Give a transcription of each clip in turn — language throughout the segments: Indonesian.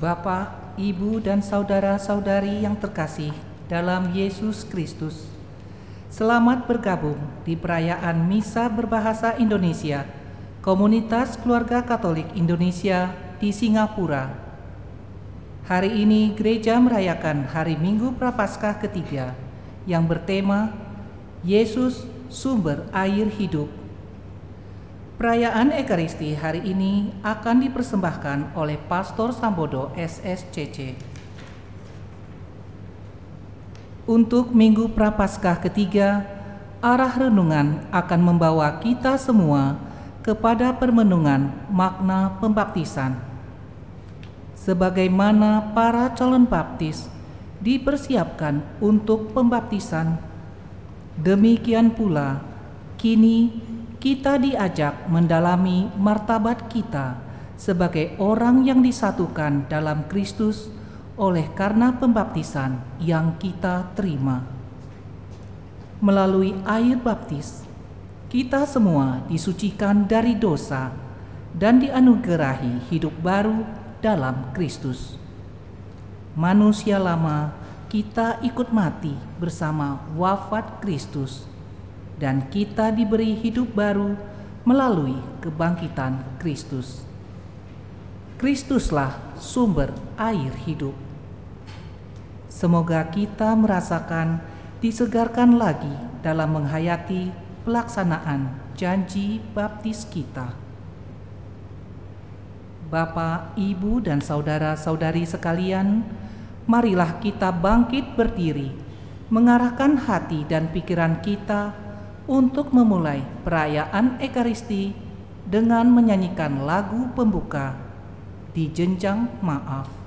Bapak, Ibu, dan saudara-saudari yang terkasih dalam Yesus Kristus, selamat bergabung di perayaan Misa berbahasa Indonesia Komunitas Keluarga Katolik Indonesia di Singapura. Hari ini gereja merayakan Hari Minggu Prapaskah ketiga yang bertema Yesus Sumber Air Hidup. Perayaan Ekaristi hari ini akan dipersembahkan oleh Pastor Sambodo SSCC. Untuk Minggu Prapaskah ketiga, arah renungan akan membawa kita semua kepada permenungan makna pembaptisan. Sebagaimana para calon baptis dipersiapkan untuk pembaptisan, demikian pula kini kita diajak mendalami martabat kita sebagai orang yang disatukan dalam Kristus oleh karena pembaptisan yang kita terima. Melalui air baptis, kita semua disucikan dari dosa dan dianugerahi hidup baru dalam Kristus. Manusia lama kita ikut mati bersama wafat Kristus, dan kita diberi hidup baru melalui kebangkitan Kristus. Kristuslah sumber air hidup. Semoga kita merasakan disegarkan lagi dalam menghayati pelaksanaan janji baptis kita. Bapak, Ibu, dan saudara-saudari sekalian, marilah kita bangkit berdiri, mengarahkan hati dan pikiran kita untuk memulai perayaan Ekaristi dengan menyanyikan lagu pembuka Di Jenjang Maaf.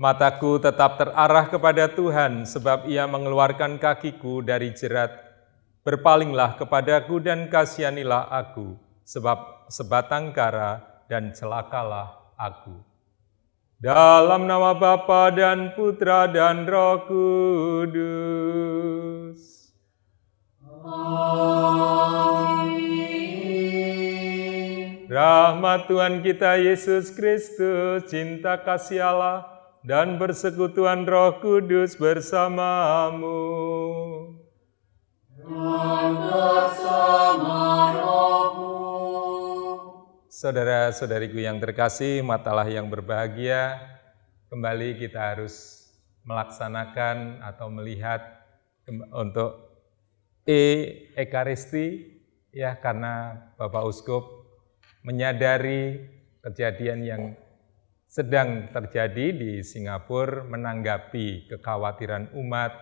Mataku tetap terarah kepada Tuhan, sebab Ia mengeluarkan kakiku dari jerat. Berpalinglah kepadaku dan kasihanilah aku, sebab sebatang kara dan celakalah aku. Dalam nama Bapa dan Putra dan Roh Kudus. Amin. Rahmat Tuhan kita Yesus Kristus, cinta kasih Allah, dan persekutuan Roh Kudus bersamamu. Dan bersama rohmu. Saudara-saudariku yang terkasih, umat Allah yang berbahagia, kembali kita harus melaksanakan atau melihat untuk Ekaristi, ya, karena Bapak Uskup menyadari kejadian yang sedang terjadi di Singapura, menanggapi kekhawatiran umat,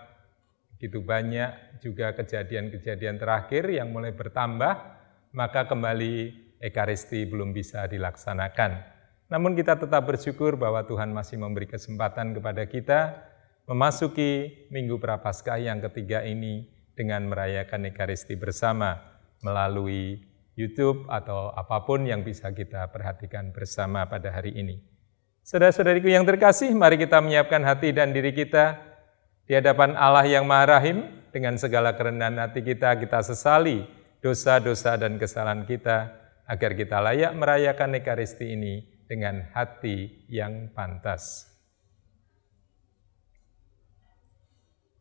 begitu banyak juga kejadian-kejadian terakhir yang mulai bertambah, maka kembali Ekaristi belum bisa dilaksanakan. Namun kita tetap bersyukur bahwa Tuhan masih memberi kesempatan kepada kita memasuki Minggu Prapaskah yang ketiga ini dengan merayakan Ekaristi bersama melalui YouTube atau apapun yang bisa kita perhatikan bersama pada hari ini. Saudara-saudariku yang terkasih, mari kita menyiapkan hati dan diri kita di hadapan Allah yang Maha Rahim. Dengan segala kerendahan hati kita sesali dosa-dosa dan kesalahan kita, agar kita layak merayakan Ekaristi ini dengan hati yang pantas.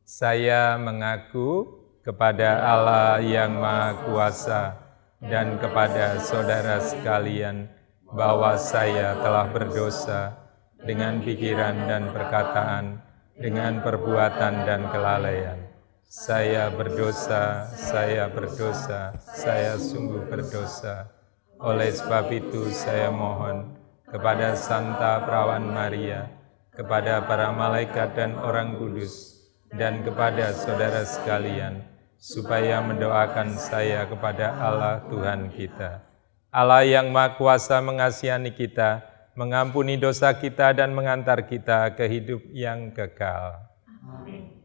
Saya mengaku kepada Allah yang Maha Kuasa dan kepada saudara sekalian, bahwa saya telah berdosa dengan pikiran dan perkataan, dengan perbuatan dan kelalaian. Saya berdosa, saya sungguh berdosa. Oleh sebab itu saya mohon kepada Santa Perawan Maria, kepada para malaikat dan orang kudus, dan kepada saudara sekalian, supaya mendoakan saya kepada Allah Tuhan kita. Allah yang Maha Kuasa mengasihani kita, mengampuni dosa kita dan mengantar kita ke hidup yang kekal. Amin.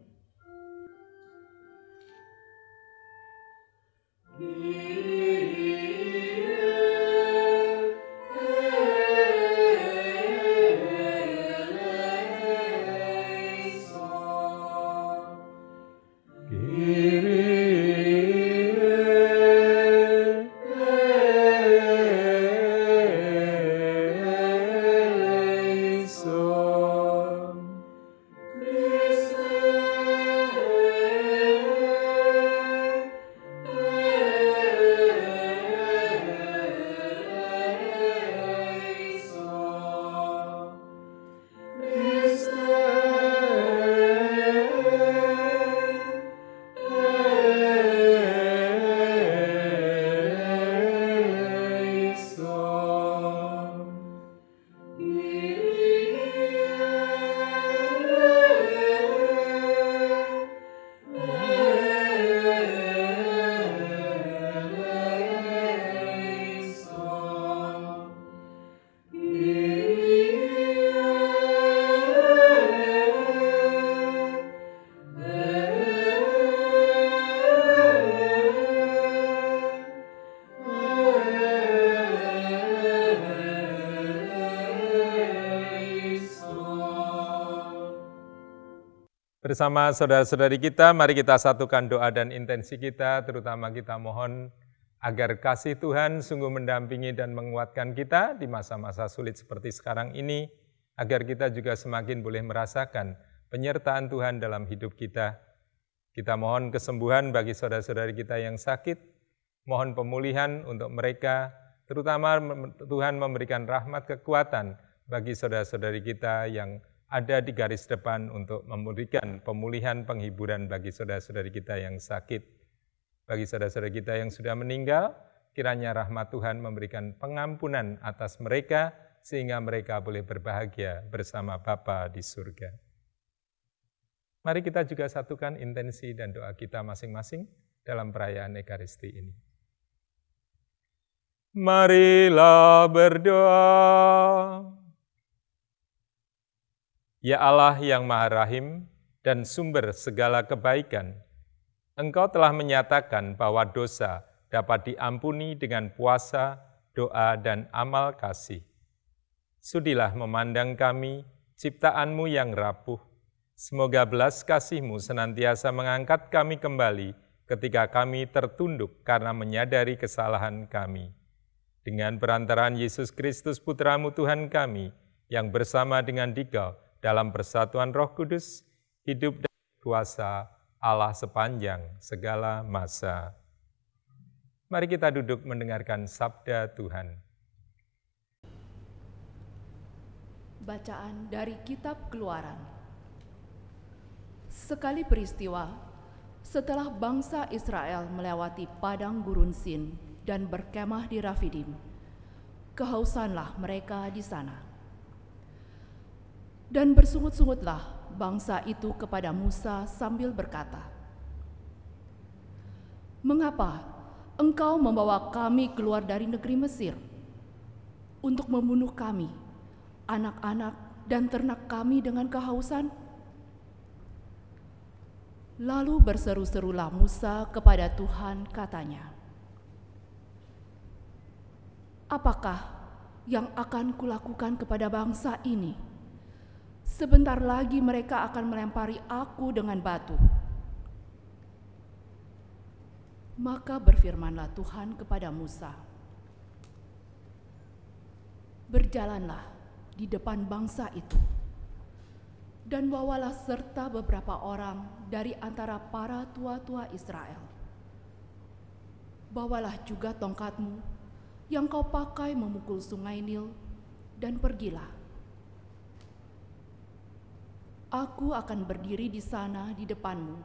Bersama saudara-saudari kita, mari kita satukan doa dan intensi kita, terutama kita mohon agar kasih Tuhan sungguh mendampingi dan menguatkan kita di masa-masa sulit seperti sekarang ini, agar kita juga semakin boleh merasakan penyertaan Tuhan dalam hidup kita. Kita mohon kesembuhan bagi saudara-saudari kita yang sakit, mohon pemulihan untuk mereka, terutama Tuhan memberikan rahmat kekuatan bagi saudara-saudari kita yang ada di garis depan untuk memberikan pemulihan, penghiburan bagi saudara-saudari kita yang sakit. Bagi saudara-saudari kita yang sudah meninggal, kiranya rahmat Tuhan memberikan pengampunan atas mereka, sehingga mereka boleh berbahagia bersama Bapa di surga. Mari kita juga satukan intensi dan doa kita masing-masing dalam perayaan Ekaristi ini. Marilah berdoa. Ya Allah yang Maha Rahim dan sumber segala kebaikan, Engkau telah menyatakan bahwa dosa dapat diampuni dengan puasa, doa, dan amal kasih. Sudilah memandang kami, ciptaan-Mu yang rapuh. Semoga belas kasih-Mu senantiasa mengangkat kami kembali ketika kami tertunduk karena menyadari kesalahan kami. Dengan perantaraan Yesus Kristus Putra-Mu Tuhan kami, yang bersama dengan Dikau dalam persatuan Roh Kudus, hidup dan kuasa Allah sepanjang segala masa. Mari kita duduk mendengarkan sabda Tuhan. Bacaan dari Kitab Keluaran. Sekali peristiwa, setelah bangsa Israel melewati padang gurun Sin dan berkemah di Rafidim, kehausanlah mereka di sana. Dan bersungut-sungutlah bangsa itu kepada Musa sambil berkata, "Mengapa engkau membawa kami keluar dari negeri Mesir untuk membunuh kami, anak-anak dan ternak kami dengan kehausan?" Lalu berseru-serulah Musa kepada Tuhan, katanya, "Apakah yang akan kulakukan kepada bangsa ini? Sebentar lagi mereka akan melempari aku dengan batu." Maka berfirmanlah Tuhan kepada Musa, "Berjalanlah di depan bangsa itu, dan bawalah serta beberapa orang dari antara para tua-tua Israel. Bawalah juga tongkatmu yang kau pakai memukul sungai Nil, dan pergilah. Aku akan berdiri di sana di depanmu,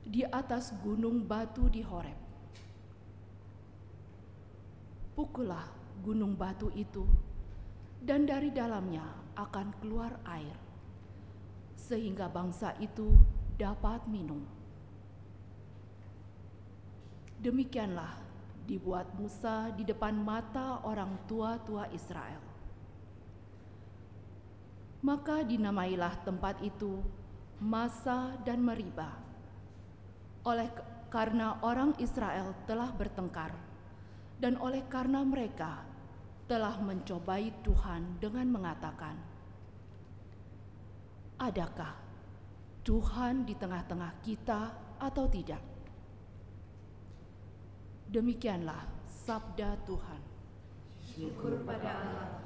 di atas gunung batu di Horeb. Pukullah gunung batu itu, dan dari dalamnya akan keluar air, sehingga bangsa itu dapat minum." Demikianlah dibuat Musa di depan mata orang tua-tua Israel. Maka dinamailah tempat itu Masa dan Meriba, karena orang Israel telah bertengkar, dan oleh karena mereka telah mencobai Tuhan dengan mengatakan, "Adakah Tuhan di tengah-tengah kita atau tidak?" Demikianlah sabda Tuhan. Syukur pada Allah.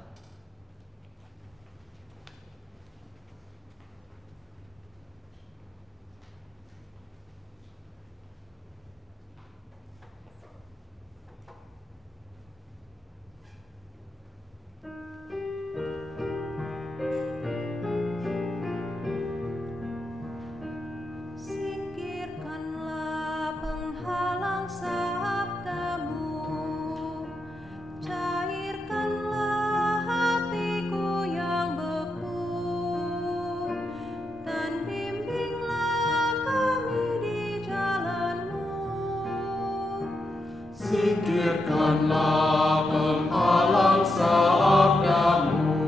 Singkirkanlah penghalang sabdamu,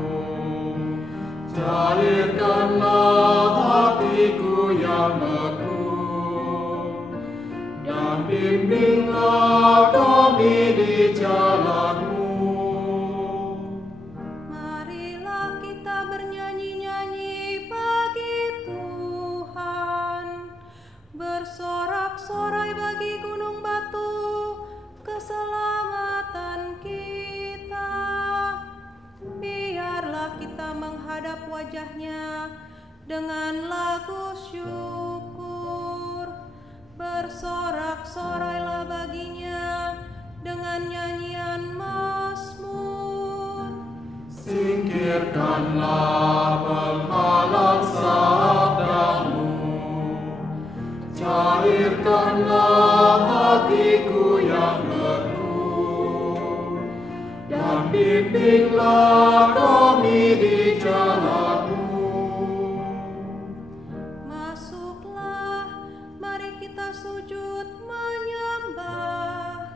cairkanlah hatiku yang beku, dan bimbinglah kami di jalanmu. Marilah kita bernyanyi-nyanyi bagi Tuhan, bersorak-sorai bagi gunung batu, keselamatan kita. Biarlah kita menghadap wajah-Nya dengan lagu syukur. Bersorak-sorailah baginya dengan nyanyian mazmur. Singkirkanlah penghalang sabdamu, cairkanlah hatiku yang dan bimbinglah kami di jalanmu. Masuklah, mari kita sujud menyembah,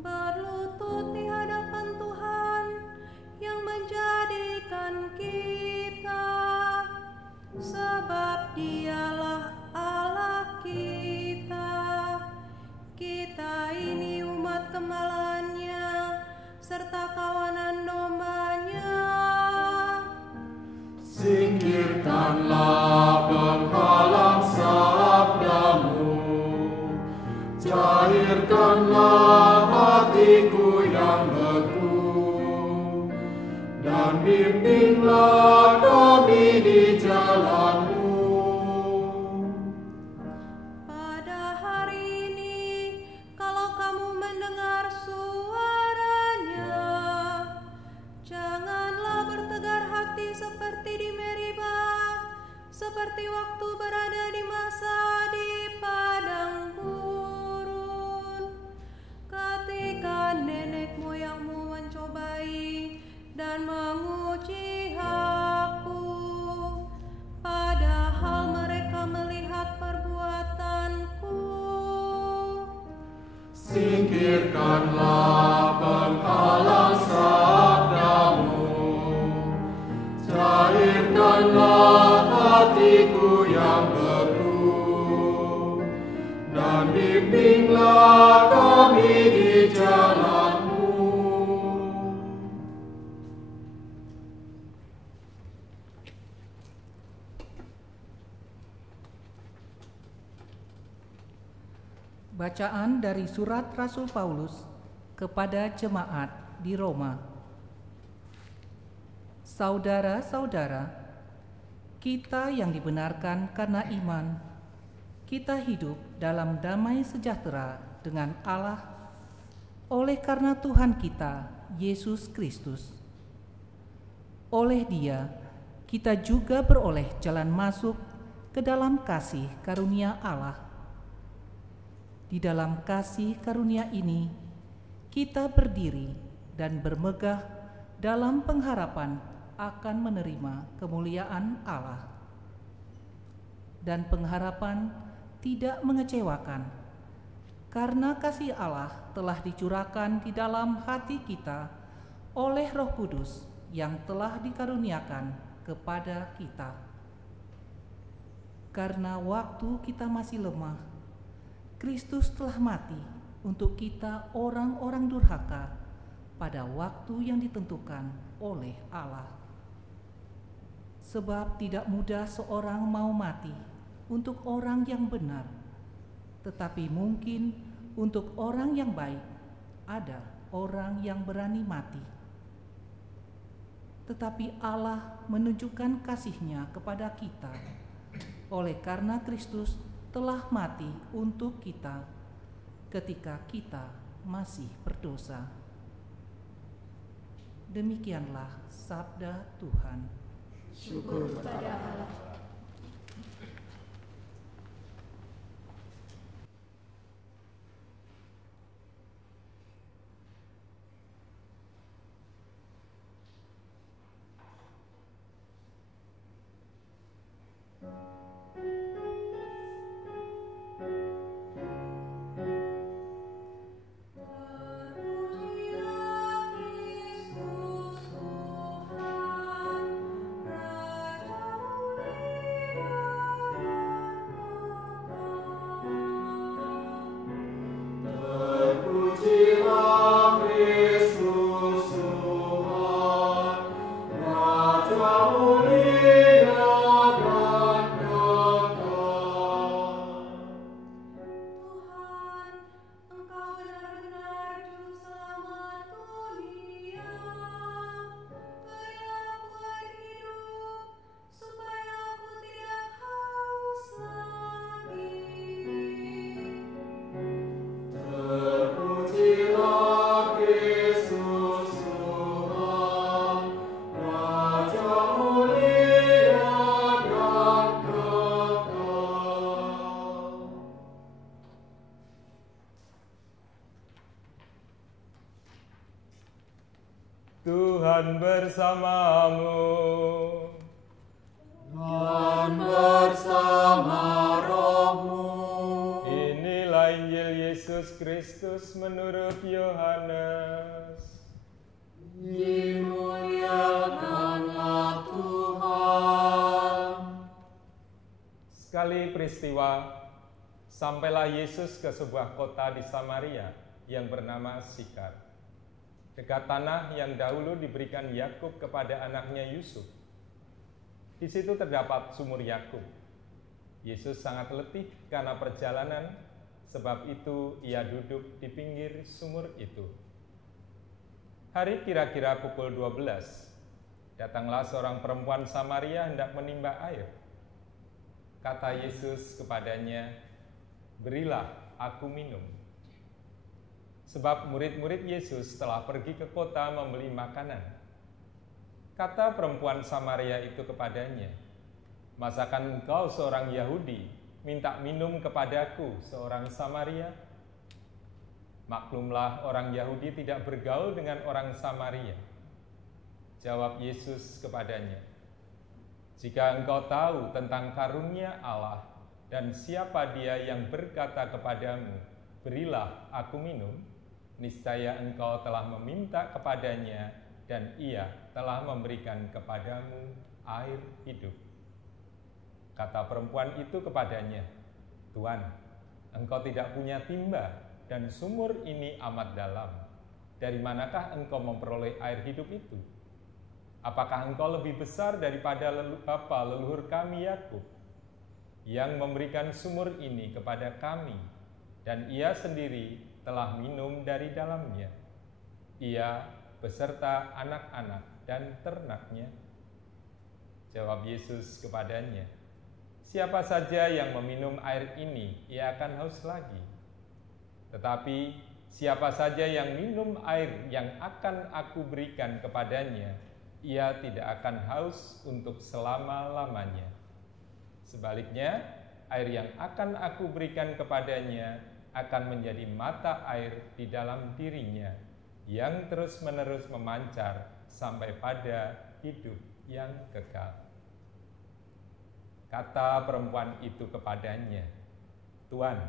berlutut di hadapan Tuhan yang menjadikan kita, sebab Dialah Allah kita. Kita ini umat kemalannya, serta kawanan domba-Nya. Singkirkanlah penghalang sabdamu, cairkanlah hatiku yang beku, dan bimbinglah kami di seperti waktu berada di masa di padang gurun, ketika nenek moyangmu mencobai dan menguji aku, padahal mereka melihat perbuatanku. Singkirkanlah penghalang sabdamu, cairkanlah hatiku yang beku, dan bimbinglah kami di jalanmu. Bacaan dari surat Rasul Paulus kepada jemaat di Roma. Saudara-saudara, kita yang dibenarkan karena iman, kita hidup dalam damai sejahtera dengan Allah oleh karena Tuhan kita, Yesus Kristus. Oleh Dia, kita juga beroleh jalan masuk ke dalam kasih karunia Allah. Di dalam kasih karunia ini, kita berdiri dan bermegah dalam pengharapan akan menerima kemuliaan Allah. Dan pengharapan tidak mengecewakan, karena kasih Allah telah dicurahkan di dalam hati kita oleh Roh Kudus yang telah dikaruniakan kepada kita. Karena waktu kita masih lemah, Kristus telah mati untuk kita orang-orang durhaka pada waktu yang ditentukan oleh Allah. Sebab tidak mudah seorang mau mati untuk orang yang benar, tetapi mungkin untuk orang yang baik ada orang yang berani mati. Tetapi Allah menunjukkan kasih-Nya kepada kita oleh karena Kristus telah mati untuk kita ketika kita masih berdosa. Demikianlah sabda Tuhan. Syukur kepada Allah. Tuhan bersamamu. Dan bersama rohmu. Inilah Injil Yesus Kristus menurut Yohanes. Dimuliakanlah Tuhan. Sekali peristiwa, sampailah Yesus ke sebuah kota di Samaria yang bernama Sikar, dekat tanah yang dahulu diberikan Yakub kepada anaknya Yusuf. Di situ terdapat sumur Yakub. Yesus sangat letih karena perjalanan, sebab itu ia duduk di pinggir sumur itu. Hari kira-kira pukul 12, datanglah seorang perempuan Samaria hendak menimba air. Kata Yesus kepadanya, "Berilah aku minum." Sebab murid-murid Yesus telah pergi ke kota membeli makanan. Kata perempuan Samaria itu kepadanya, Masakan engkau seorang Yahudi minta minum kepadaku seorang Samaria? Maklumlah, orang Yahudi tidak bergaul dengan orang Samaria. Jawab Yesus kepadanya, jika engkau tahu tentang karunia Allah dan siapa dia yang berkata kepadamu, berilah aku minum, niscaya engkau telah meminta kepadanya dan ia telah memberikan kepadamu air hidup. Kata perempuan itu kepadanya, Tuan, engkau tidak punya timba dan sumur ini amat dalam. Dari manakah engkau memperoleh air hidup itu? Apakah engkau lebih besar daripada bapa leluhur kami Yakub, yang memberikan sumur ini kepada kami, dan ia sendiri telah minum dari dalamnya, ia beserta anak-anak dan ternaknya? Jawab Yesus kepadanya, siapa saja yang meminum air ini, ia akan haus lagi. Tetapi siapa saja yang minum air yang akan aku berikan kepadanya, ia tidak akan haus untuk selama-lamanya. Sebaliknya, air yang akan aku berikan kepadanya akan menjadi mata air di dalam dirinya, yang terus-menerus memancar sampai pada hidup yang kekal. Kata perempuan itu kepadanya, Tuan,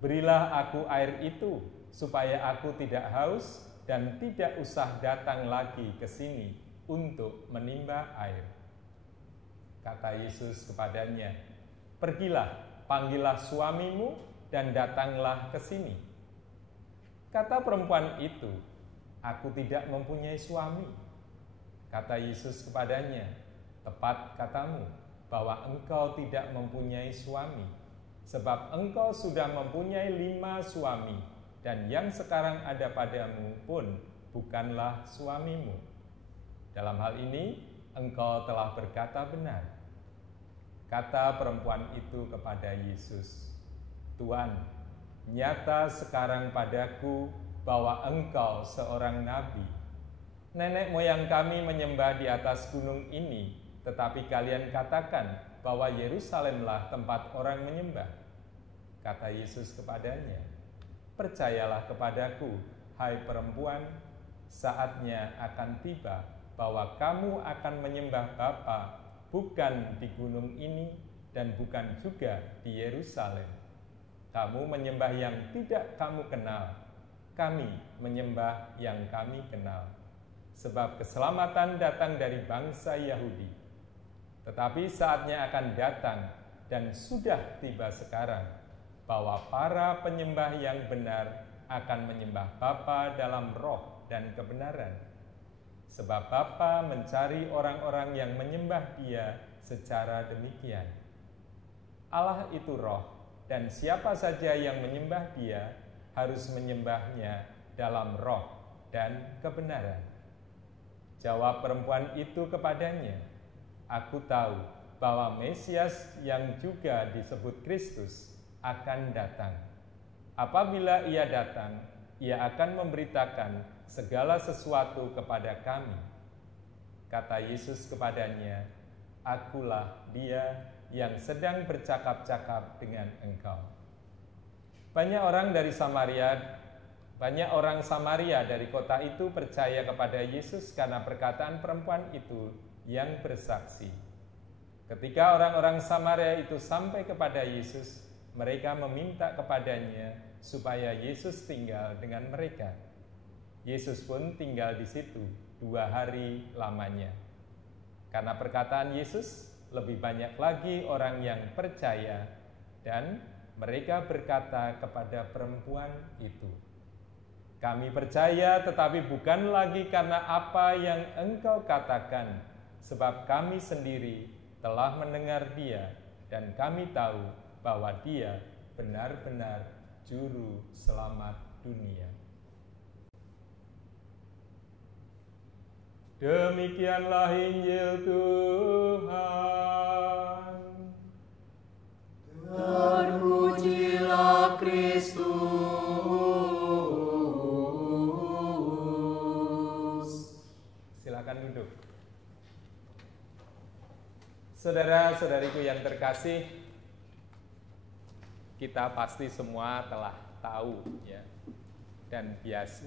berilah aku air itu, supaya aku tidak haus dan tidak usah datang lagi ke sini untuk menimba air. Kata Yesus kepadanya, pergilah, panggillah suamimu dan datanglah ke sini. Kata perempuan itu, aku tidak mempunyai suami. Kata Yesus kepadanya, tepat katamu, bahwa engkau tidak mempunyai suami, sebab engkau sudah mempunyai 5 suami, dan yang sekarang ada padamu pun bukanlah suamimu. Dalam hal ini, engkau telah berkata benar. Kata perempuan itu kepada Yesus, Tuan, nyata sekarang padaku bahwa engkau seorang nabi. Nenek moyang kami menyembah di atas gunung ini, tetapi kalian katakan bahwa Yerusalemlah tempat orang menyembah. Kata Yesus kepadanya, percayalah kepadaku, hai perempuan, saatnya akan tiba bahwa kamu akan menyembah Bapa bukan di gunung ini dan bukan juga di Yerusalem. Kamu menyembah yang tidak kamu kenal, kami menyembah yang kami kenal. Sebab keselamatan datang dari bangsa Yahudi. Tetapi saatnya akan datang dan sudah tiba sekarang, bahwa para penyembah yang benar akan menyembah Bapa dalam roh dan kebenaran. Sebab Bapa mencari orang-orang yang menyembah Dia secara demikian. Allah itu roh, dan siapa saja yang menyembah Dia harus menyembahnya dalam roh dan kebenaran. Jawab perempuan itu kepadanya, aku tahu bahwa Mesias yang juga disebut Kristus akan datang. Apabila ia datang, ia akan memberitakan segala sesuatu kepada kami. Kata Yesus kepadanya, akulah dia yang sedang bercakap-cakap dengan engkau. Banyak orang Samaria dari kota itu percaya kepada Yesus karena perkataan perempuan itu yang bersaksi. Ketika orang-orang Samaria itu sampai kepada Yesus, mereka meminta kepadanya supaya Yesus tinggal dengan mereka. Yesus pun tinggal di situ 2 hari lamanya. Karena perkataan Yesus, lebih banyak lagi orang yang percaya, dan mereka berkata kepada perempuan itu, kami percaya tetapi bukan lagi karena apa yang engkau katakan, sebab kami sendiri telah mendengar Dia, dan kami tahu bahwa Dia benar-benar Juru Selamat dunia. Demikianlah Injil Tuhan. Terpujilah Kristus. Silakan duduk. Saudara-saudariku yang terkasih, kita pasti semua telah tahu ya, dan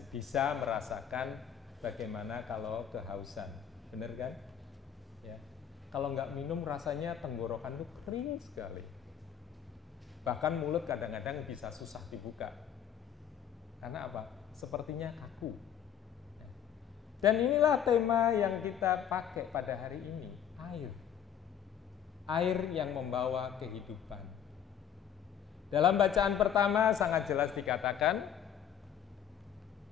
bisa merasakan bagaimana kalau kehausan, benar kan? Ya. Kalau nggak minum rasanya tenggorokan itu kering sekali. Bahkan mulut kadang-kadang bisa susah dibuka. Karena apa? Sepertinya kaku. Dan inilah tema yang kita pakai pada hari ini, air. Air yang membawa kehidupan. Dalam bacaan pertama sangat jelas dikatakan,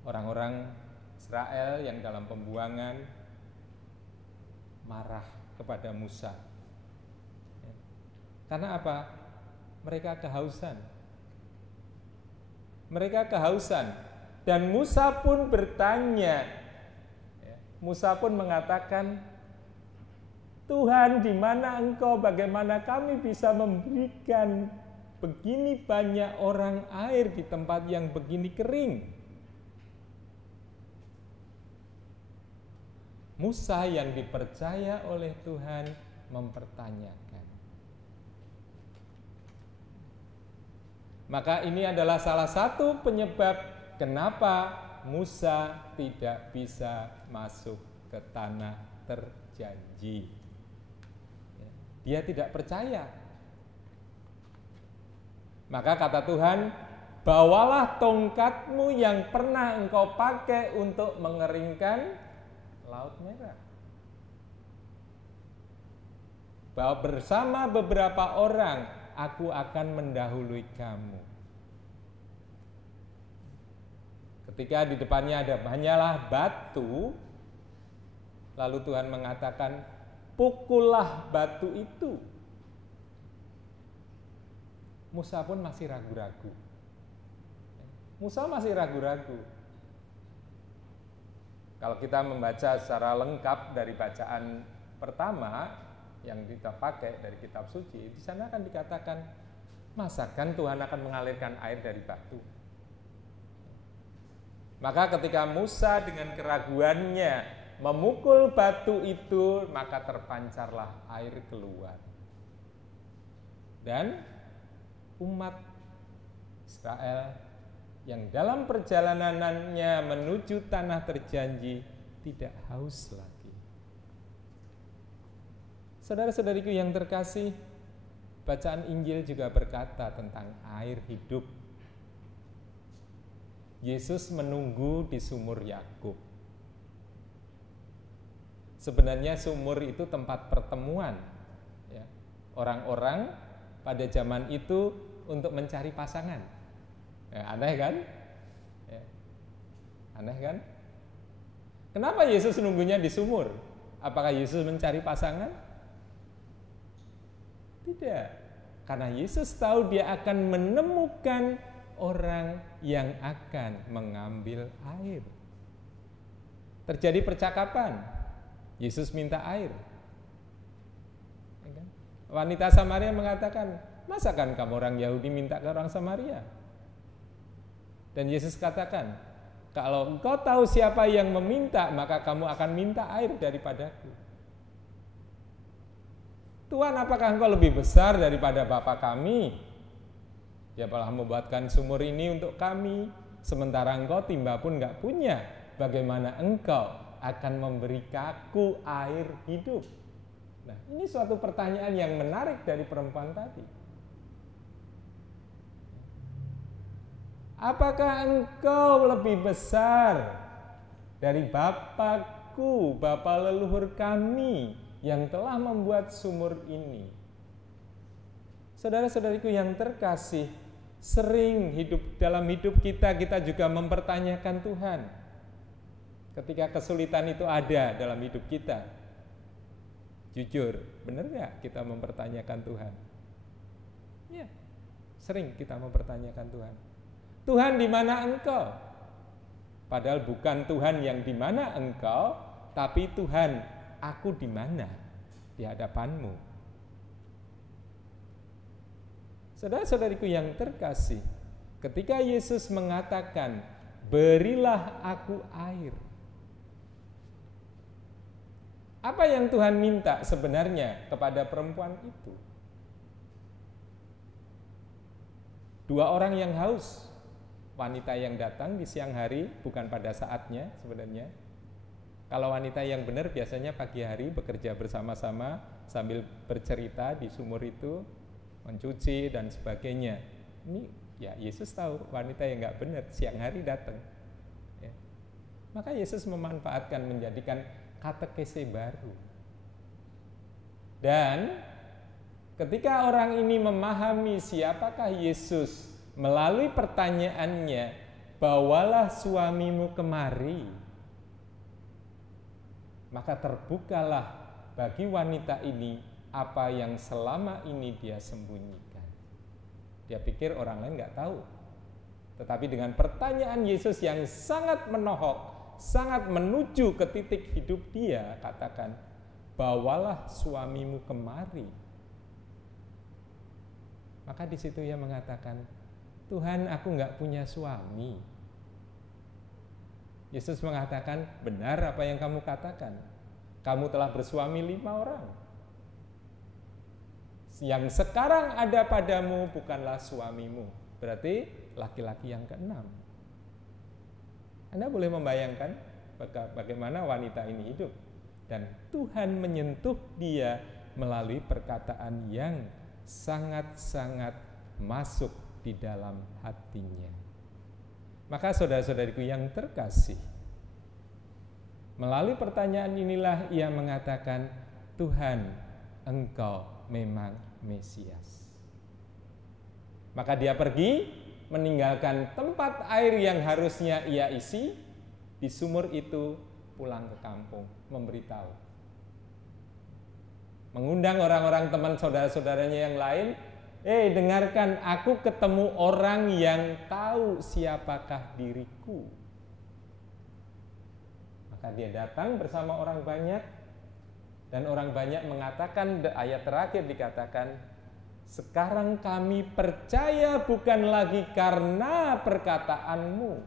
orang-orang Israel yang dalam pembuangan marah kepada Musa. Karena apa? Mereka kehausan. Mereka kehausan. Dan Musa pun bertanya. Musa pun mengatakan, Tuhan, di mana Engkau? Bagaimana kami bisa memberikan begini banyak orang air di tempat yang begini kering? Musa yang dipercaya oleh Tuhan mempertanyakan. Maka ini adalah salah satu penyebab kenapa Musa tidak bisa masuk ke tanah terjanji. Dia tidak percaya. Maka kata Tuhan, bawalah tongkatmu yang pernah engkau pakai untuk mengeringkan Laut Merah. Bawa bersama beberapa orang, aku akan mendahului kamu. Ketika di depannya ada banyaklah batu, lalu Tuhan mengatakan, pukullah batu itu. Musa pun masih ragu-ragu. Musa masih ragu-ragu. Kalau kita membaca secara lengkap dari bacaan pertama yang kita pakai dari kitab suci, di sana akan dikatakan, masakan Tuhan akan mengalirkan air dari batu? Maka ketika Musa dengan keraguannya memukul batu itu, maka terpancarlah air keluar. Dan umat Israel yang dalam perjalanannya menuju tanah terjanji tidak haus lagi. Saudara-saudariku yang terkasih, bacaan Injil juga berkata tentang air hidup. Yesus menunggu di sumur Yakub. Sebenarnya sumur itu tempat pertemuan ya, orang-orang pada zaman itu untuk mencari pasangan. Ya, aneh kan? Ya. Aneh kan? Kenapa Yesus nunggunya di sumur? Apakah Yesus mencari pasangan? Tidak. Karena Yesus tahu dia akan menemukan orang yang akan mengambil air. Terjadi percakapan. Yesus minta air. Wanita Samaria mengatakan, masakan kamu orang Yahudi minta ke orang Samaria? Dan Yesus katakan, kalau engkau tahu siapa yang meminta, maka kamu akan minta air daripadaku. Tuhan, apakah engkau lebih besar daripada Bapa kami? Dia telah membuatkan sumur ini untuk kami, sementara engkau timba pun enggak punya. Bagaimana engkau akan memberikanku air hidup? Nah, ini suatu pertanyaan yang menarik dari perempuan tadi. Apakah engkau lebih besar dari Bapakku, Bapa leluhur kami yang telah membuat sumur ini? Saudara-saudariku yang terkasih, sering dalam hidup kita juga mempertanyakan Tuhan. Ketika kesulitan itu ada dalam hidup kita, jujur, benar nggak kita mempertanyakan Tuhan? Ya, sering kita mempertanyakan Tuhan. Tuhan, di mana engkau? Padahal bukan Tuhan yang di mana engkau, tapi Tuhan, aku di mana di hadapanmu. Saudara-saudariku yang terkasih, ketika Yesus mengatakan, berilah aku air. Apa yang Tuhan minta sebenarnya kepada perempuan itu? 2 orang yang haus, wanita yang datang di siang hari bukan pada saatnya sebenarnya. Kalau wanita yang benar biasanya pagi hari bekerja bersama-sama sambil bercerita di sumur itu, mencuci dan sebagainya. Ini ya Yesus tahu wanita yang nggak benar siang hari datang. Ya. Maka Yesus memanfaatkan menjadikan katekese baru. Dan ketika orang ini memahami siapakah Yesus melalui pertanyaannya, bawalah suamimu kemari, maka terbukalah bagi wanita ini apa yang selama ini dia sembunyikan. Dia pikir orang lain nggak tahu. Tetapi dengan pertanyaan Yesus yang sangat menohok, sangat menuju ke titik hidup dia, katakan, bawalah suamimu kemari. Maka di situ ia mengatakan, Tuhan, aku nggak punya suami. Yesus mengatakan, benar apa yang kamu katakan. Kamu telah bersuami 5 orang. Yang sekarang ada padamu bukanlah suamimu. Berarti laki-laki yang ke-6. Anda boleh membayangkan bagaimana wanita ini hidup. Dan Tuhan menyentuh dia melalui perkataan yang sangat-sangat masuk di dalam hatinya. Maka saudara-saudariku yang terkasih, melalui pertanyaan inilah ia mengatakan, Tuhan, Engkau memang Mesias. Maka dia pergi meninggalkan tempat air yang harusnya ia isi di sumur itu, pulang ke kampung, memberitahu. Mengundang orang-orang teman saudara-saudaranya yang lain, dengarkan, aku ketemu orang yang tahu siapakah diriku. Maka dia datang bersama orang banyak, dan orang banyak mengatakan, ayat terakhir dikatakan, sekarang kami percaya bukan lagi karena perkataanmu,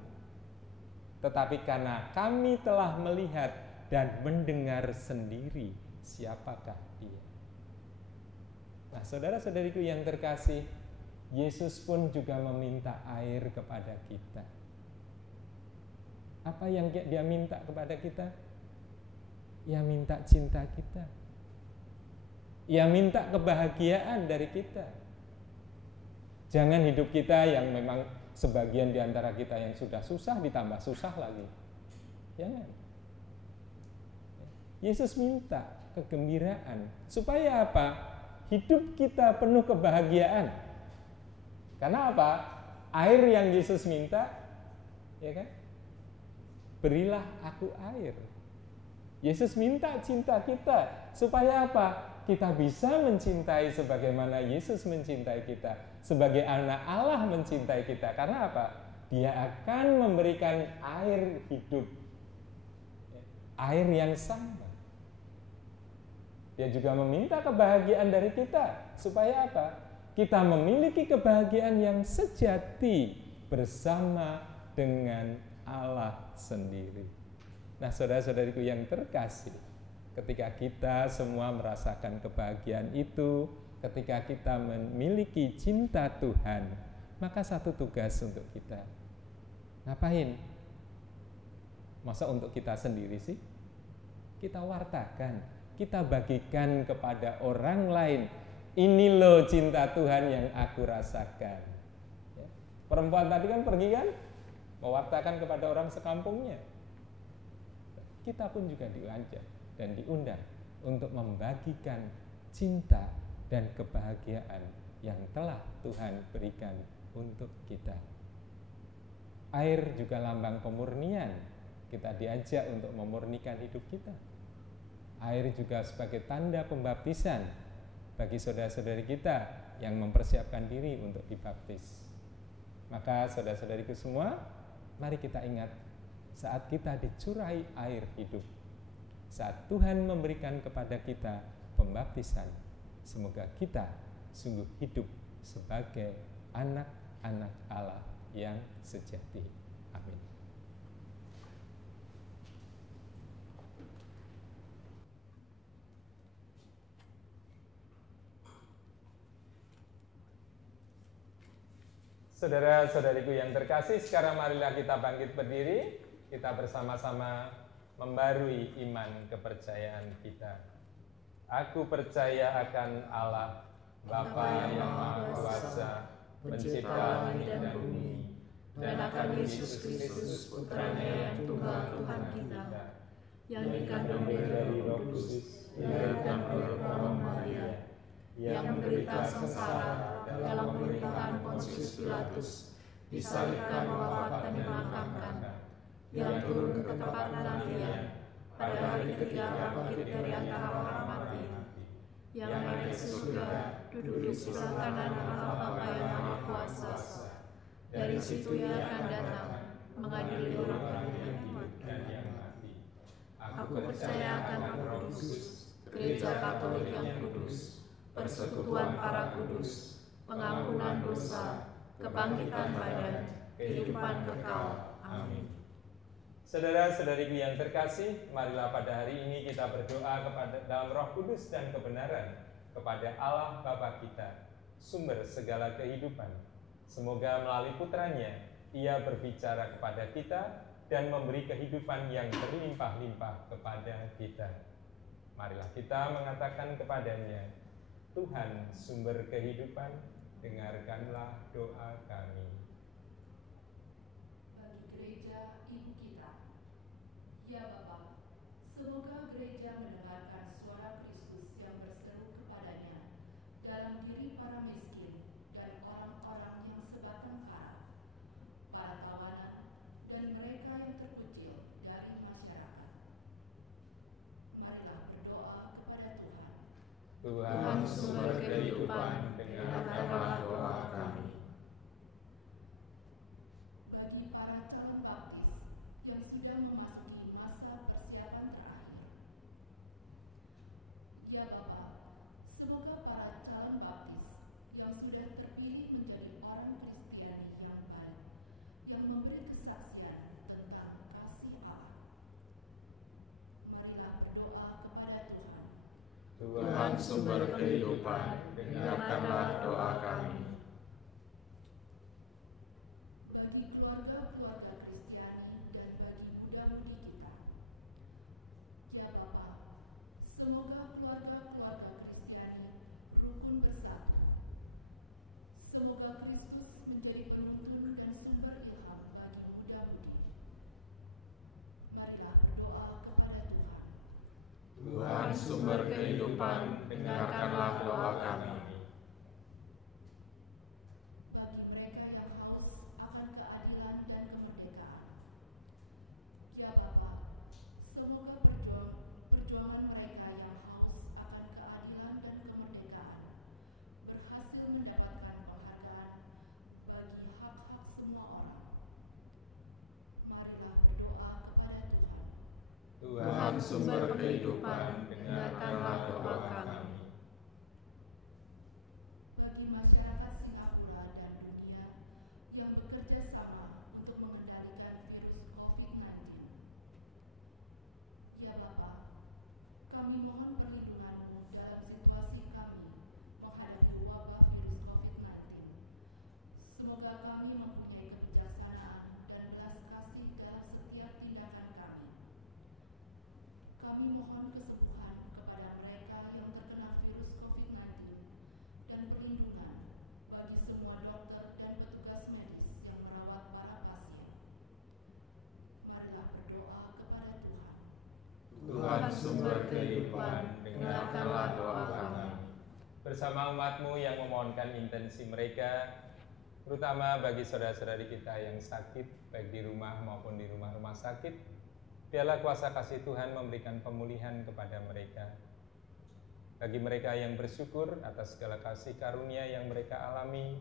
tetapi karena kami telah melihat dan mendengar sendiri siapakah dia. Nah, saudara-saudariku yang terkasih, Yesus pun juga meminta air kepada kita. Apa yang dia minta kepada kita? Ia minta cinta kita. Ia minta kebahagiaan dari kita. Jangan hidup kita yang memang sebagian di antara kita yang sudah susah ditambah susah lagi. Jangan. Yesus minta kegembiraan. Supaya apa? Hidup kita penuh kebahagiaan. Karena apa? Air yang Yesus minta, ya kan? Berilah aku air. Yesus minta cinta kita. Supaya apa? Kita bisa mencintai sebagaimana Yesus mencintai kita. Sebagai anak Allah mencintai kita. Karena apa? Dia akan memberikan air hidup. Air yang sama. Dia juga meminta kebahagiaan dari kita. Supaya apa? Kita memiliki kebahagiaan yang sejati bersama dengan Allah sendiri. Nah, saudara-saudariku yang terkasih, ketika kita semua merasakan kebahagiaan itu, ketika kita memiliki cinta Tuhan, maka satu tugas untuk kita. Ngapain? Masa untuk kita sendiri sih? Kita wartakan, kita bagikan kepada orang lain. Ini loh cinta Tuhan yang aku rasakan. Ya. Perempuan tadi kan pergi kan? Mewartakan kepada orang sekampungnya. Kita pun juga diajak dan diundang untuk membagikan cinta dan kebahagiaan yang telah Tuhan berikan untuk kita. Air juga lambang pemurnian. Kita diajak untuk memurnikan hidup kita. Air juga sebagai tanda pembaptisan bagi saudara-saudari kita yang mempersiapkan diri untuk dibaptis. Maka saudara-saudariku semua, mari kita ingat saat kita dicurahi air hidup, saat Tuhan memberikan kepada kita pembaptisan, semoga kita sungguh hidup sebagai anak-anak Allah yang sejati. Amin. Saudara-saudariku yang terkasih, sekarang marilah kita bangkit berdiri, kita bersama-sama membarui iman kepercayaan kita. Aku percaya akan Allah, Bapa yang Maha Kuasa, Pencipta langit dan bumi, dan akan Yesus Kristus, Putranya yang tunggal Tuhan kita, yang dikandung dari Roh Kudus, dilahirkan oleh Perawan Maria, yang menderita sengsara dalam pemerintahan Pontius Pilatus, disalibkan, wafat dan dimakamkan, yang turun ke tempat penantian, pada hari ketiga bangkit dari antara orang mati, yang naik ke surga, duduk di sebelah kanan Allah Bapa yang Maha Kuasa. Dari situ Ia akan datang mengadili orang yang hidup dan yang mati. Aku percaya akan Roh Kudus, Gereja Katolik yang kudus, persekutuan para kudus, pengampunan dosa, kebangkitan badan, kehidupan kekal. Amin. Saudara-saudariku yang terkasih, marilah pada hari ini kita berdoa kepada dalam Roh Kudus dan kebenaran kepada Allah Bapa kita, sumber segala kehidupan. Semoga melalui putranya Ia berbicara kepada kita dan memberi kehidupan yang berlimpah-limpah kepada kita. Marilah kita mengatakan kepadanya, Tuhan sumber kehidupan, dengarkanlah doa kami. Bagi gereja ibu kita, ya Bapa, semoga gereja mendengarkan suara Kristus yang berseru kepadanya dalam diri para miskin dan orang-orang yang sebatang kara, para tawanan dan mereka yang terkucil dari masyarakat. Marilah berdoa kepada Tuhan. Tuhan sumber kehidupan, dengarkanlah doa kami. Bagi para calon baptis yang sudah memasuki masa persiapan terakhir, ya Bapa, semoga para calon baptis yang sudah terpilih menjadi orang Kristiani yang baik, yang memberi kesaksian tentang kasih Allah. Marilah berdoa kepada Tuhan. Tuhan sumber kehidupan, dengarkanlah doa kami. Bagi keluarga-keluarga Kristiani dan bagi muda-mudi kita, ya Bapa, semoga keluarga-keluarga Kristiani rukun bersatu. Semoga Kristus menjadi penuntun dan sumber ilham bagi muda-mudi. Marilah berdoa kepada Tuhan. Tuhan sumber kehidupan, dengarkanlah doa kami. Bagi mereka yang haus akan keadilan dan kemerdekaan, ya Bapa, semoga perjuangan mereka yang haus akan keadilan dan kemerdekaan berhasil mendapatkan penghargaan bagi hak-hak semua orang. Marilah berdoa kepada Tuhan. Tuhan sumber kehidupan, dengarkanlah doa kami. Bagi masyarakat Singapura dan dunia yang bekerja sama untuk mengendalikan virus COVID-19, ya Bapa, kami mohon perlindungan-Mu dalam situasi kami menghadapi wabah virus COVID-19. Semoga kami mempunyai kebijaksanaan dan belas kasih dalam setiap tindakan kami. Kami mohon kesembuhan kepada mereka yang terkena virus COVID-19 dan perlindungan bagi semua dokter dan petugas medis yang merawat para pasien. Marilah berdoa kepada Tuhan. Tuhan sumber kehidupan, dengarkanlah doa kami. Bersama umat-Mu yang memohonkan intensi mereka, terutama bagi saudara-saudari kita yang sakit, baik di rumah maupun di rumah-rumah sakit, biarlah kuasa kasih Tuhan memberikan pemulihan kepada mereka. Bagi mereka yang bersyukur atas segala kasih karunia yang mereka alami,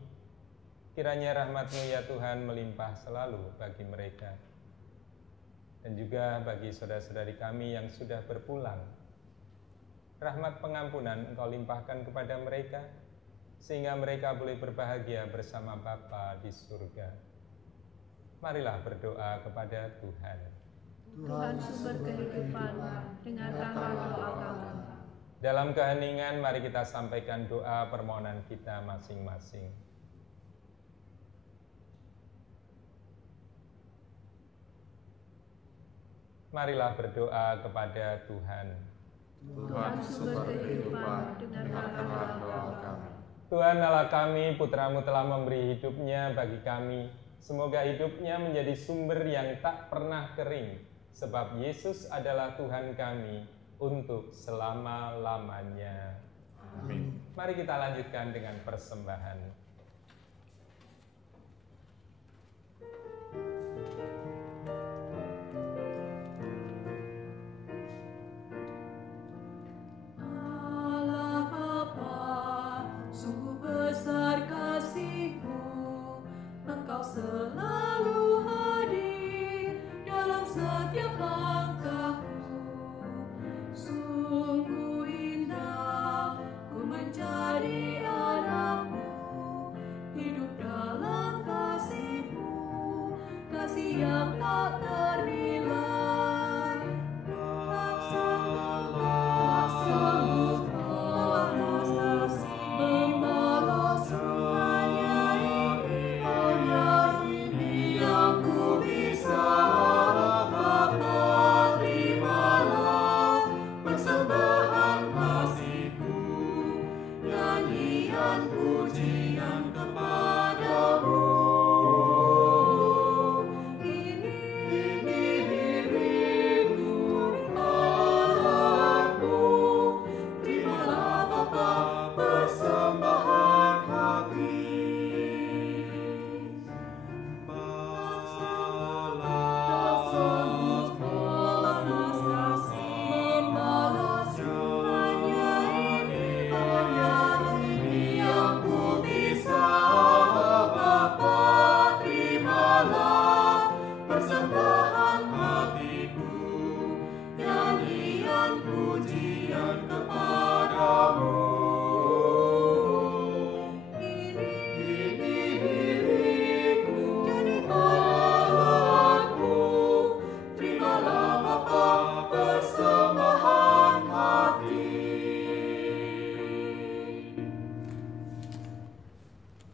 kiranya rahmat-Mu ya Tuhan melimpah selalu bagi mereka. Dan juga bagi saudara-saudari kami yang sudah berpulang, rahmat pengampunan Engkau limpahkan kepada mereka, sehingga mereka boleh berbahagia bersama Bapa di surga. Marilah berdoa kepada Tuhan. Tuhan sumber kehidupan, dengarkanlah doa kami. Dalam keheningan mari kita sampaikan doa permohonan kita masing-masing. Marilah berdoa kepada Tuhan. Tuhan sumber kehidupan, dengarkanlah doa kami. Tuhan Allah kami, Putra-Mu telah memberi hidupnya bagi kami. Semoga hidupnya menjadi sumber yang tak pernah kering, sebab Yesus adalah Tuhan kami untuk selama-lamanya. Amin. Mari kita lanjutkan dengan persembahan. Selalu hadir dalam setiap langkahku. Sungguh indah ku menjadi anakmu, hidup dalam kasih-Mu, kasih yang tak ternilai. Tak sanggup balas kasih, membalas hanya ini yang ku bisa. Bapa, terimalah persembahan kasih-Ku, nyanyian pujian kepadamu. Ini diriku, Tuhanku, terimalah Bapa persembahan hati. Persembahan hatiku, nyanyian pujian kepadamu. Ini diriku, jadi Tuhanku, terimalah Bapa persembahan hati.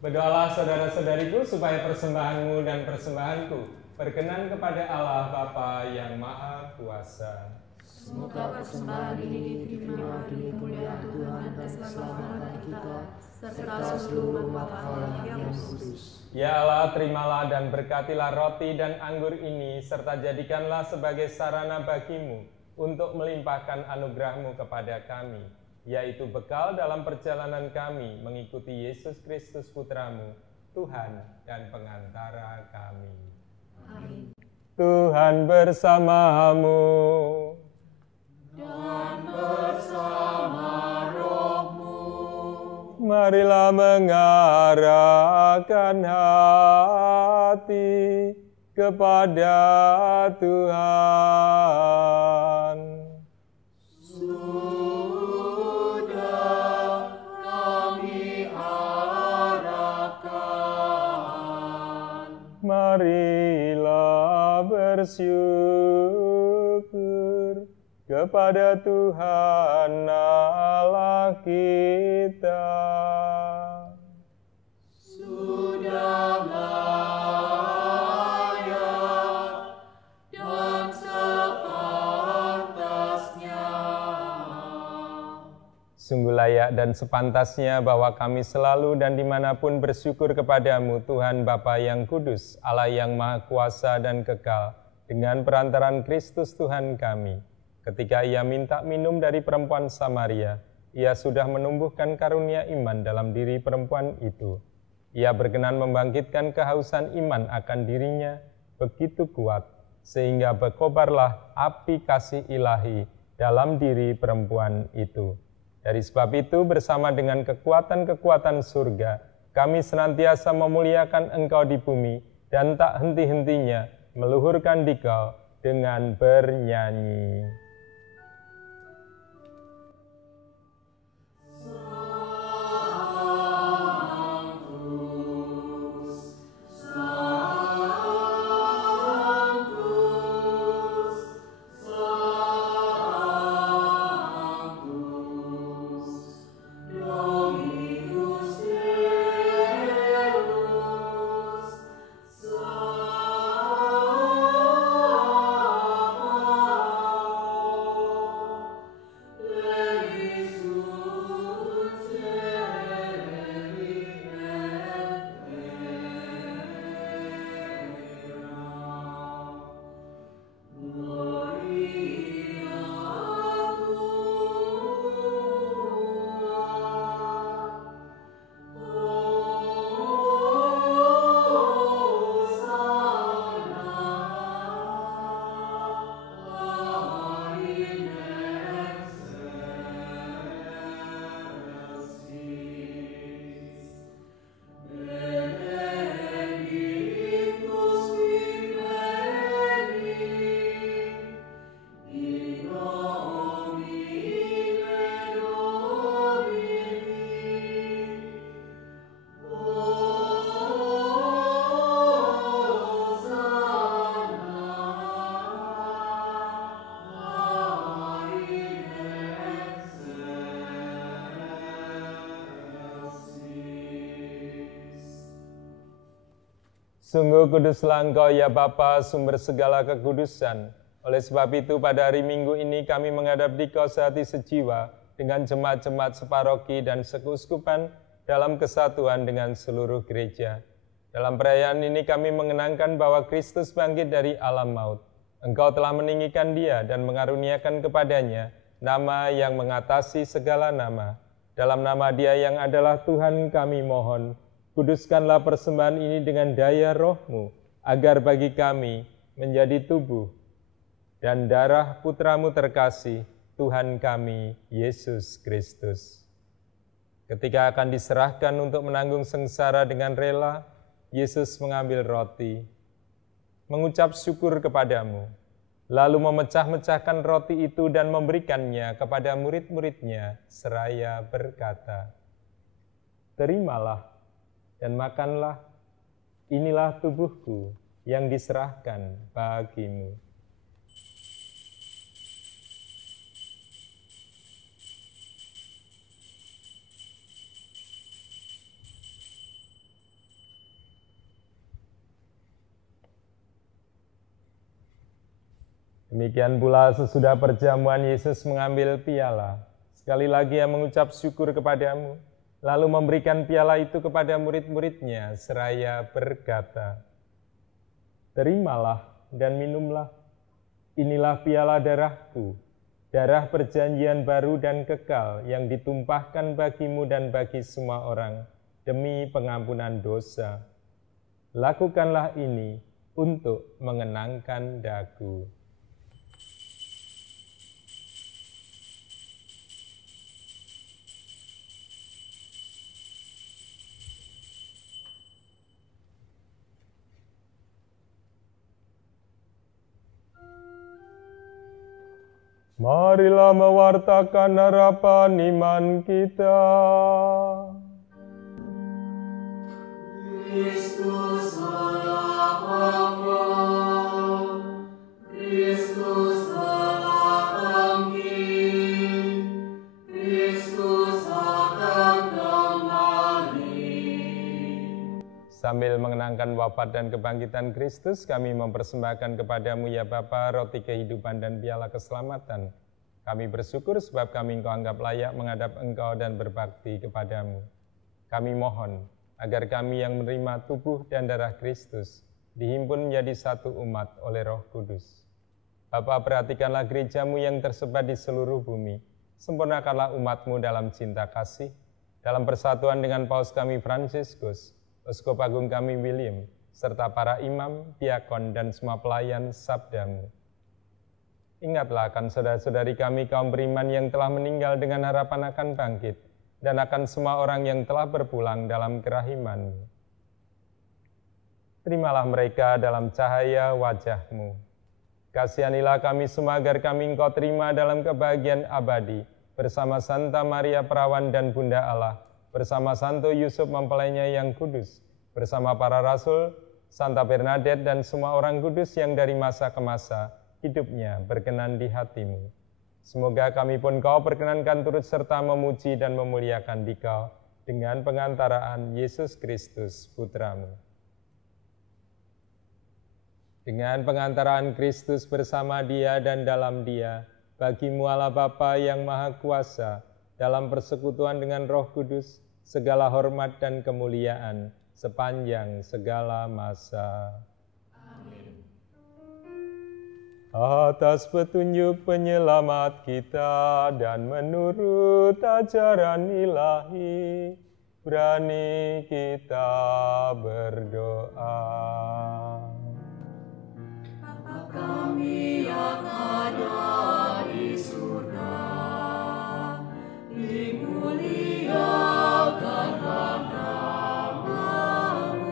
Berdoalah saudara-saudariku supaya persembahanmu dan persembahanku berkenan kepada Allah Bapa yang Maha Kuasa. Semoga persembahan ini diterima di kemuliaan Tuhan dan keselamatan kita, serta seluruh umat Allah yang kudus. Ya Allah, terimalah dan berkatilah roti dan anggur ini, serta jadikanlah sebagai sarana bagi-Mu untuk melimpahkan anugerah-Mu kepada kami, yaitu bekal dalam perjalanan kami mengikuti Yesus Kristus Putra-Mu, Tuhan dan pengantara kami. Amin. Tuhan bersamamu. Dan bersama rohmu. Marilah mengarahkan hati kepada Tuhan. Sudah kami arahkan. Marilah bersyukur kepada Tuhan Allah kita. Sudah layak dan sepantasnya. Sungguh layak dan sepantasnya bahwa kami selalu dan dimanapun bersyukur kepadamu, Tuhan Bapa yang kudus, Allah yang Maha Kuasa dan kekal, dengan perantaraan Kristus Tuhan kami. Ketika ia minta minum dari perempuan Samaria, ia sudah menumbuhkan karunia iman dalam diri perempuan itu. Ia berkenan membangkitkan kehausan iman akan dirinya begitu kuat, sehingga berkobarlah api kasih ilahi dalam diri perempuan itu. Dari sebab itu, bersama dengan kekuatan-kekuatan surga, kami senantiasa memuliakan Engkau di bumi dan tak henti-hentinya meluhurkan Dikau dengan bernyanyi. Sanctus, Sungguh kuduslah Engkau ya Bapa, sumber segala kekudusan. Oleh sebab itu pada hari Minggu ini kami menghadap Dikau sehati sejiwa dengan jemaat-jemaat separoki dan sekeuskupan dalam kesatuan dengan seluruh gereja. Dalam perayaan ini kami mengenangkan bahwa Kristus bangkit dari alam maut. Engkau telah meninggikan Dia dan mengaruniakan kepadanya nama yang mengatasi segala nama. Dalam nama Dia yang adalah Tuhan kami mohon, kuduskanlah persembahan ini dengan daya Roh-Mu, agar bagi kami menjadi tubuh dan darah Putra-Mu terkasih, Tuhan kami, Yesus Kristus. Ketika akan diserahkan untuk menanggung sengsara dengan rela, Yesus mengambil roti, mengucap syukur kepadamu, lalu memecah-mecahkan roti itu dan memberikannya kepada murid-muridnya, seraya berkata, "Terimalah dan makanlah, inilah tubuhku yang diserahkan bagimu." Demikian pula sesudah perjamuan Yesus mengambil piala. Sekali lagi Ia mengucap syukur kepadamu, lalu memberikan piala itu kepada murid-muridnya, seraya berkata, "Terimalah dan minumlah, inilah piala darahku, darah perjanjian baru dan kekal yang ditumpahkan bagimu dan bagi semua orang, demi pengampunan dosa. Lakukanlah ini untuk mengenangkan daku." Marilah mewartakan harapan iman kita. Kristus telah bangkit, Kristus telah bangkit, Kristus akan kembali. Sambil mengenangkan wafat dan kebangkitan Kristus, kami mempersembahkan kepadamu ya Bapa roti kehidupan dan piala keselamatan. Kami bersyukur sebab kami Engkau anggap layak menghadap Engkau dan berbakti kepadamu. Kami mohon agar kami yang menerima tubuh dan darah Kristus dihimpun menjadi satu umat oleh Roh Kudus. Bapa, perhatikanlah gerejamu yang tersebar di seluruh bumi. Sempurnakanlah umat-Mu dalam cinta kasih, dalam persatuan dengan Paus kami Fransiskus, Uskup Agung kami William, serta para imam, diakon, dan semua pelayan sabda-Mu. Ingatlah akan saudara-saudari kami kaum beriman yang telah meninggal dengan harapan akan bangkit, dan akan semua orang yang telah berpulang dalam kerahiman-Mu. Terimalah mereka dalam cahaya wajah-Mu. Kasihanilah kami semua agar kami Engkau terima dalam kebahagiaan abadi, bersama Santa Maria Perawan dan Bunda Allah, bersama Santo Yusuf mempelainya yang kudus, bersama para rasul, Santa Bernadette dan semua orang kudus yang dari masa ke masa hidupnya berkenan di hati-Mu. Semoga kami pun Kau perkenankan turut serta memuji dan memuliakan Dikau dengan pengantaraan Yesus Kristus Putra-Mu. Dengan pengantaraan Kristus bersama Dia dan dalam Dia, bagi-Mu Allah Bapa yang Maha Kuasa, dalam persekutuan dengan Roh Kudus, segala hormat dan kemuliaan sepanjang segala masa. Amin. Atas petunjuk penyelamat kita dan menurut ajaran ilahi, berani kita berdoa. Bapa kami yang ada di surga, dimuliakanlah nama-Mu.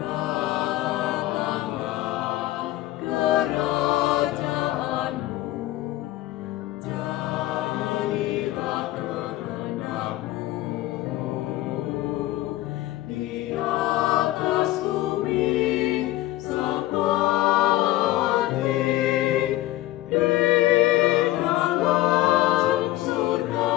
Datanglah kerajaan-Mu, jadilah kehendak-Mu di atas bumi seperti di dalam surga.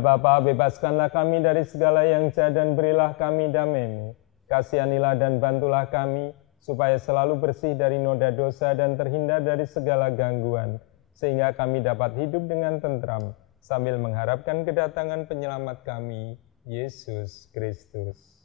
Ya Bapa, bebaskanlah kami dari segala yang jahat dan berilah kami damai-Mu. Kasihanilah dan bantulah kami, supaya selalu bersih dari noda dosa dan terhindar dari segala gangguan, sehingga kami dapat hidup dengan tentram, sambil mengharapkan kedatangan penyelamat kami, Yesus Kristus.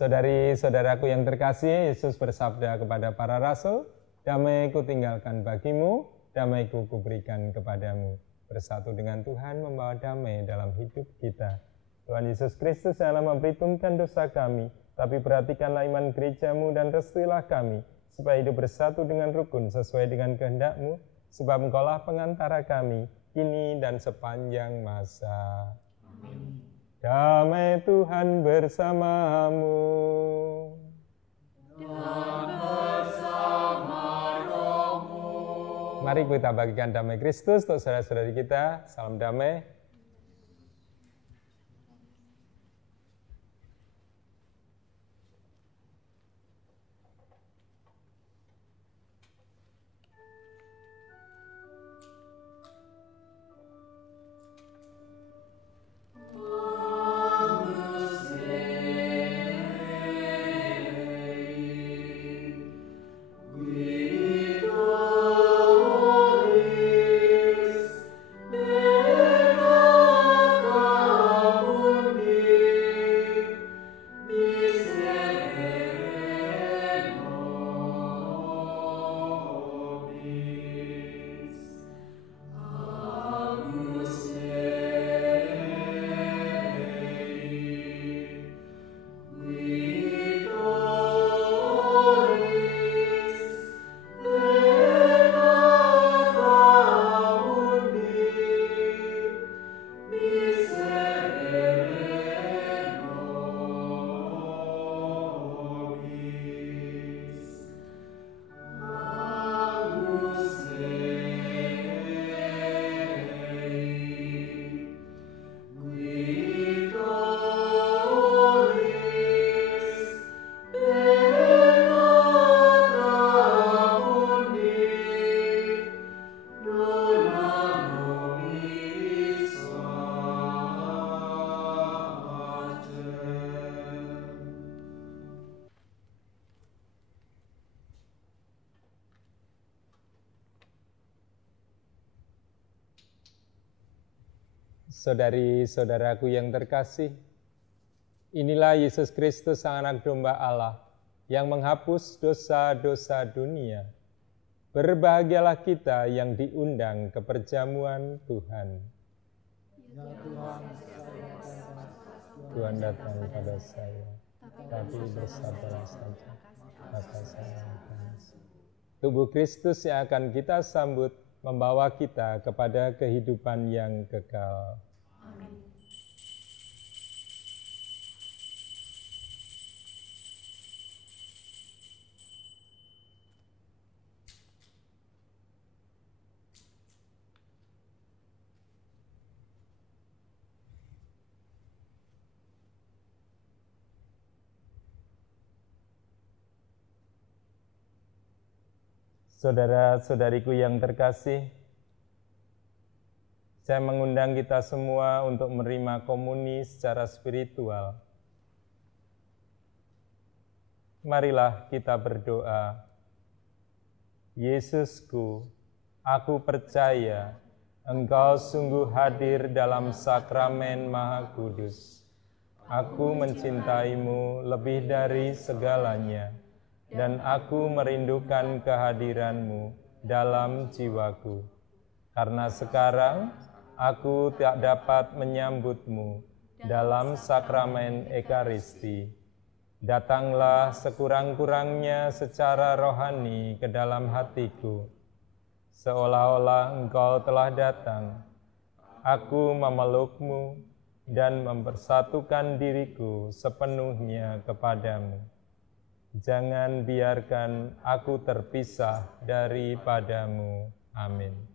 Saudari-saudaraku yang terkasih, Yesus bersabda kepada para rasul, "Damai ku tinggalkan bagimu, damai ku kuberikan kepadamu." Bersatu dengan Tuhan membawa damai dalam hidup kita. Tuhan Yesus Kristus yang memperhitungkan dosa kami, tapi perhatikanlah iman gerejamu dan restuilah kami, supaya hidup bersatu dengan rukun sesuai dengan kehendak-Mu, sebab Engkaulah pengantara kami, kini dan sepanjang masa. Amin. Damai Tuhan bersamamu. Dan bersama rohmu. Mari kita bagikan damai Kristus untuk saudara-saudari kita. Salam damai. Saudari-saudaraku yang terkasih, inilah Yesus Kristus Sang Anak Domba Allah yang menghapus dosa-dosa dunia. Berbahagialah kita yang diundang ke perjamuan Tuhan. Ya Tuhan, Tuhan datang pada saya, tapi bersabarlah saja, maka saya akan. Tubuh Kristus yang akan kita sambut membawa kita kepada kehidupan yang kekal. amin. Saudara-saudariku yang terkasih, saya mengundang kita semua untuk menerima komuni secara spiritual. Marilah kita berdoa. Yesusku, aku percaya Engkau sungguh hadir dalam sakramen Maha Kudus. Aku mencintaimu lebih dari segalanya, dan aku merindukan kehadiran-Mu dalam jiwaku. Karena sekarang aku tak dapat menyambut-Mu dalam sakramen Ekaristi. Datanglah sekurang-kurangnya secara rohani ke dalam hatiku. Seolah-olah Engkau telah datang, aku memeluk-Mu dan mempersatukan diriku sepenuhnya kepadamu. Jangan biarkan aku terpisah daripadamu. Amin.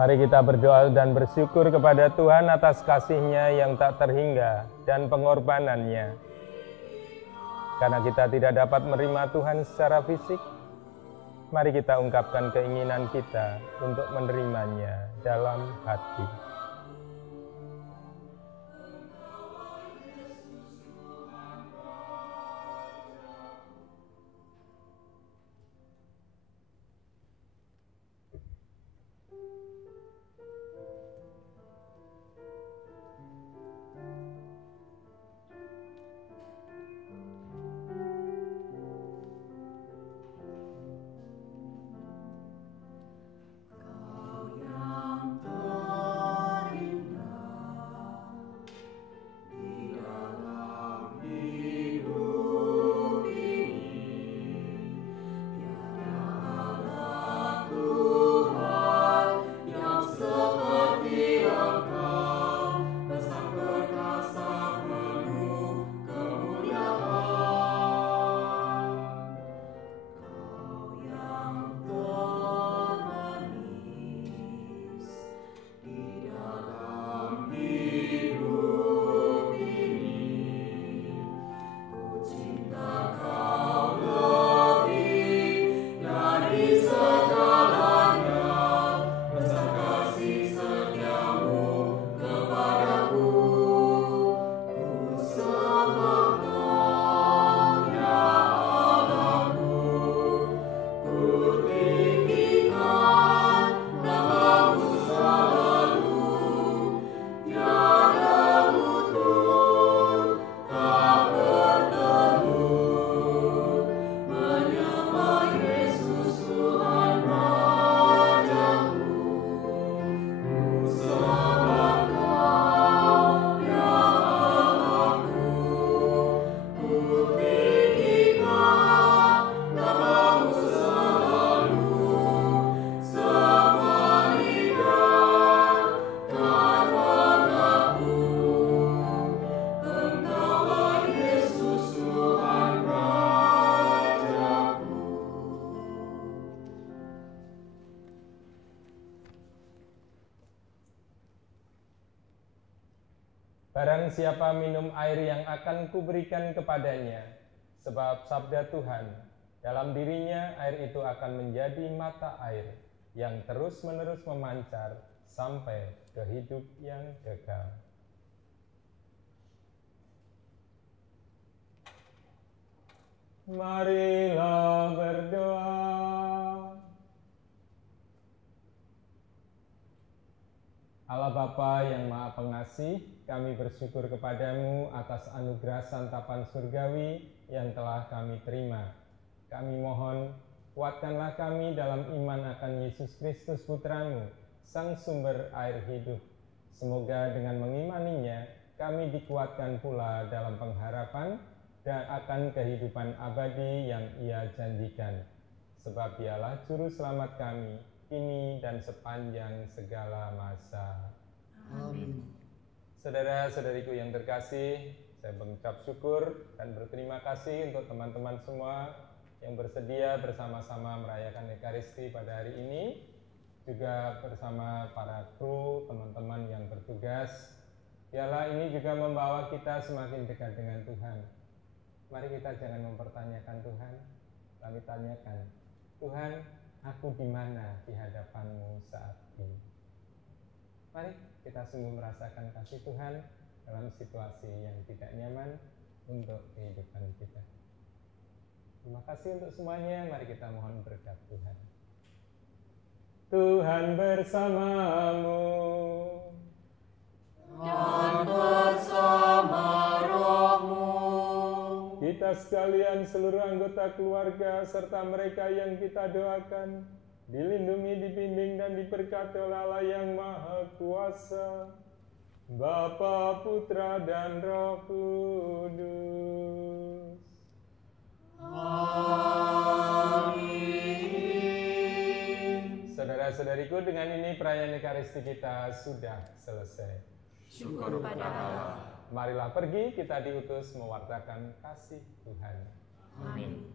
Mari kita berdoa dan bersyukur kepada Tuhan atas kasih-Nya yang tak terhingga dan pengorbanannya. Karena kita tidak dapat menerima Tuhan secara fisik, mari kita ungkapkan keinginan kita untuk menerimanya dalam hati. Barang siapa minum air yang akan kuberikan kepadanya, sebab sabda Tuhan, dalam dirinya air itu akan menjadi mata air yang terus-menerus memancar sampai ke hidup yang kekal. Marilah berdoa. Allah Bapa yang Maha Pengasih, kami bersyukur kepadamu atas anugerah santapan surgawi yang telah kami terima. Kami mohon, kuatkanlah kami dalam iman akan Yesus Kristus Putramu, Sang Sumber air hidup. Semoga dengan mengimaninya, kami dikuatkan pula dalam pengharapan dan akan kehidupan abadi yang Ia janjikan. sebab Dialah juru selamat kami, kini dan sepanjang segala masa. Amin. Saudara-saudariku yang terkasih, saya mengucap syukur dan berterima kasih untuk teman-teman semua yang bersedia bersama-sama merayakan Ekaristi pada hari ini, juga bersama para kru, teman-teman yang bertugas. Biarlah ini juga membawa kita semakin dekat dengan Tuhan. Mari kita jangan mempertanyakan Tuhan, tapi tanyakan, Tuhan, aku di mana di hadapan-Mu saat ini? Mari kita sungguh merasakan kasih Tuhan dalam situasi yang tidak nyaman untuk kehidupan kita. Terima kasih untuk semuanya. Mari kita mohon berkat Tuhan. Tuhan bersamamu Dan bersama rohmu. kita sekalian, seluruh anggota keluarga serta mereka yang kita doakan, dilindungi, dibimbing dan diberkati oleh Allah yang Maha Kuasa, Bapa, Putra dan Roh Kudus. Amin. Saudara-saudariku, dengan ini perayaan Ekaristi kita sudah selesai. Syukur pada Allah. Marilah pergi, kita diutus mewartakan kasih Tuhan. Amin.